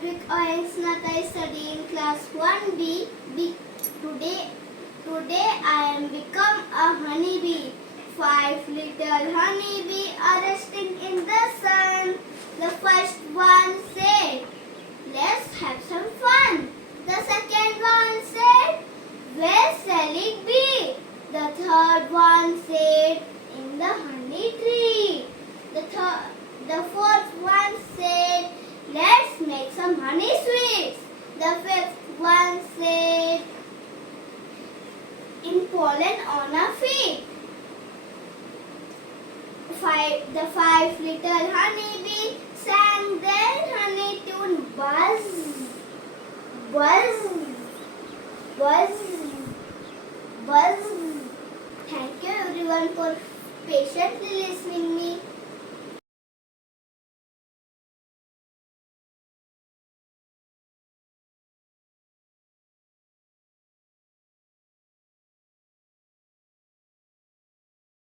Advik and I study in class 1B. Today I am become a honeybee. 5 little honeybee are resting in the sun. The first one said, "Let's have some fun." The second one said, "Where shall it be?" The third one said, "In the honey tree." The fourth one said, "Let's make some honey sweets." The fifth one said, "In pollen on a fig." The 5 little honeybee sang their honey tune. Buzz, buzz, buzz, buzz. Thank you everyone for patiently listening me.